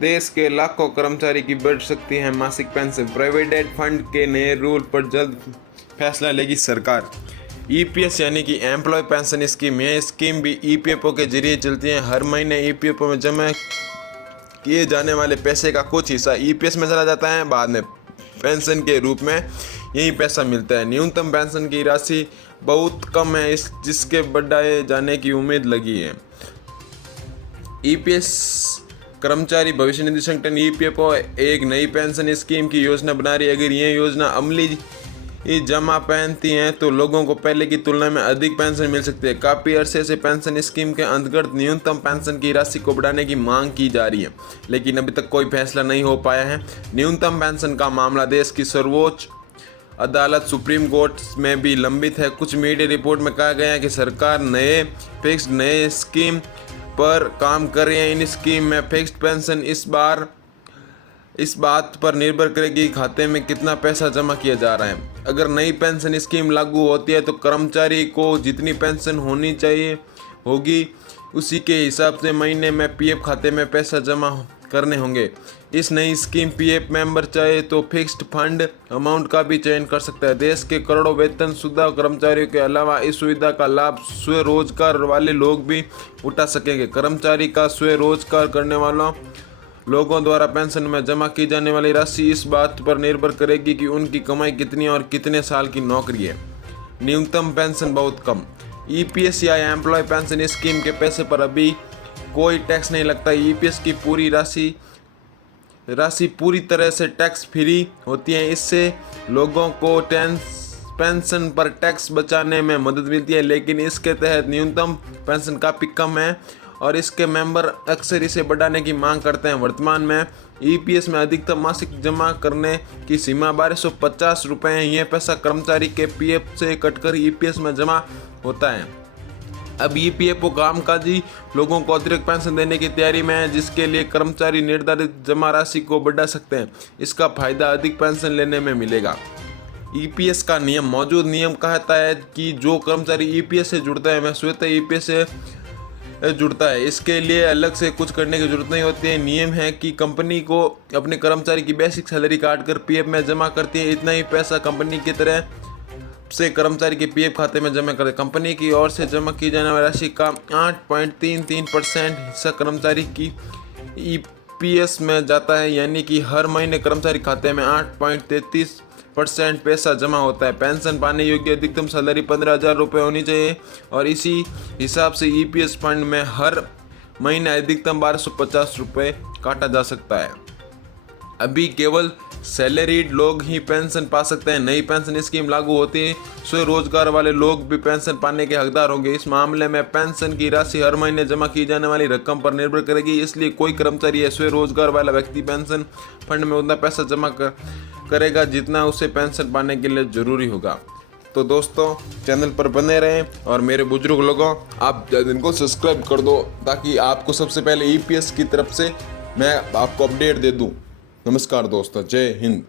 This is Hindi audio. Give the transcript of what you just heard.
देश के लाखों कर्मचारी की बढ़ सकती है मासिक पेंशन। प्रोविडेंट फंड के नए रूल पर जल्द फैसला लेगी सरकार। ईपीएस यानी कि एम्प्लॉय पेंशन स्कीम, यह स्कीम भी ईपीएफओ के जरिए चलती है। हर महीने ईपीएफओ में जमा किए जाने वाले पैसे का कुछ हिस्सा ईपीएस में चला जाता है। बाद में पेंशन के रूप में यही पैसा मिलता है। न्यूनतम पेंशन की राशि बहुत कम है, जिसके बढ़ाए जाने की उम्मीद लगी है। ईपीएस कर्मचारी भविष्य निधि संगठन ईपीएफओ एक नई पेंशन स्कीम की योजना बना रही है। अगर यह योजना अमली जमा पहनती हैं तो लोगों को पहले की तुलना में अधिक पेंशन मिल सकती है। काफ़ी अरसे से पेंशन स्कीम के अंतर्गत न्यूनतम पेंशन की राशि को बढ़ाने की मांग की जा रही है, लेकिन अभी तक कोई फैसला नहीं हो पाया है। न्यूनतम पेंशन का मामला देश की सर्वोच्च अदालत सुप्रीम कोर्ट में भी लंबित है। कुछ मीडिया रिपोर्ट में कहा गया है कि सरकार नए स्कीम पर काम कर रही है। इन स्कीम में फिक्स्ड पेंशन इस बात पर निर्भर करेगी कि खाते में कितना पैसा जमा किया जा रहा है। अगर नई पेंशन स्कीम लागू होती है तो कर्मचारी को जितनी पेंशन होनी चाहिए होगी, उसी के हिसाब से महीने में पीएफ खाते में पैसा जमा करने होंगे। इस नई स्कीम पीएफ मेंबर चाहे तो फिक्स्ड फंड अमाउंट का भी चयन कर सकता है। देश के करोड़ों वेतनशुदा कर्मचारियों के अलावा इस सुविधा का लाभ स्वरोजगार वाले लोग भी उठा सकेंगे। कर्मचारी का स्वरोजगार करने वालों लोगों द्वारा पेंशन में जमा की जाने वाली राशि इस बात पर निर्भर करेगी कि उनकी कमाई कितनी और कितने साल की नौकरी है। न्यूनतम पेंशन बहुत कम। ईपीएस या एम्प्लॉय पेंशन स्कीम के पैसे पर अभी कोई टैक्स नहीं लगता। ईपीएस की पूरी राशि पूरी तरह से टैक्स फ्री होती है। इससे लोगों को पेंशन पर टैक्स बचाने में मदद मिलती है, लेकिन इसके तहत न्यूनतम पेंशन काफ़ी कम है और इसके मेंबर अक्सर इसे बढ़ाने की मांग करते हैं। वर्तमान में ईपीएस में अधिकतम मासिक जमा करने की सीमा 1250 रुपये है। यह पैसा कर्मचारी के पीएफ से कटकर ईपीएस में जमा होता है। अब ईपीएफओ कामकाजी लोगों को अतिरिक्त पेंशन देने की तैयारी में है, जिसके लिए कर्मचारी निर्धारित जमा राशि को बढ़ा सकते हैं। इसका फायदा अधिक पेंशन लेने में मिलेगा। ईपीएस का नियम, मौजूद नियम कहता है कि जो कर्मचारी ईपीएस से जुड़ता है वह स्वतः ईपीएस से जुड़ता है। इसके लिए अलग से कुछ करने की जरूरत नहीं होती है। नियम है कि कंपनी को अपने कर्मचारी की बेसिक सैलरी काट कर पीएफ में जमा करती है। इतना ही पैसा कंपनी की तरह से कर्मचारी के पीएफ खाते में जमा करते। कंपनी की ओर से जमा की जाने वाली राशि का 8.33% हिस्सा कर्मचारी की ईपीएस में जाता है, यानी कि हर महीने कर्मचारी खाते में 8.33% पैसा जमा होता है। पेंशन पाने योग्य अधिकतम सैलरी 15,000 रुपये होनी चाहिए और इसी हिसाब से ईपीएस फंड में हर महीने अधिकतम 1250 रुपये काटा जा सकता है। अभी केवल सैलरीड लोग ही पेंशन पा सकते हैं। नई पेंशन स्कीम लागू होती है स्वरोजगार वाले लोग भी पेंशन पाने के हकदार होंगे। इस मामले में पेंशन की राशि हर महीने जमा की जाने वाली रकम पर निर्भर करेगी, इसलिए कोई कर्मचारी या स्वरोजगार वाला व्यक्ति पेंशन फंड में उतना पैसा जमा करेगा जितना उसे पेंशन पाने के लिए ज़रूरी होगा। तो दोस्तों, चैनल पर बने रहें और मेरे बुजुर्ग लोगों, आप इनको सब्सक्राइब कर दो ताकि आपको सबसे पहले ईपीएस की तरफ से मैं आपको अपडेट दे दूं। नमस्कार दोस्तों, जय हिंद।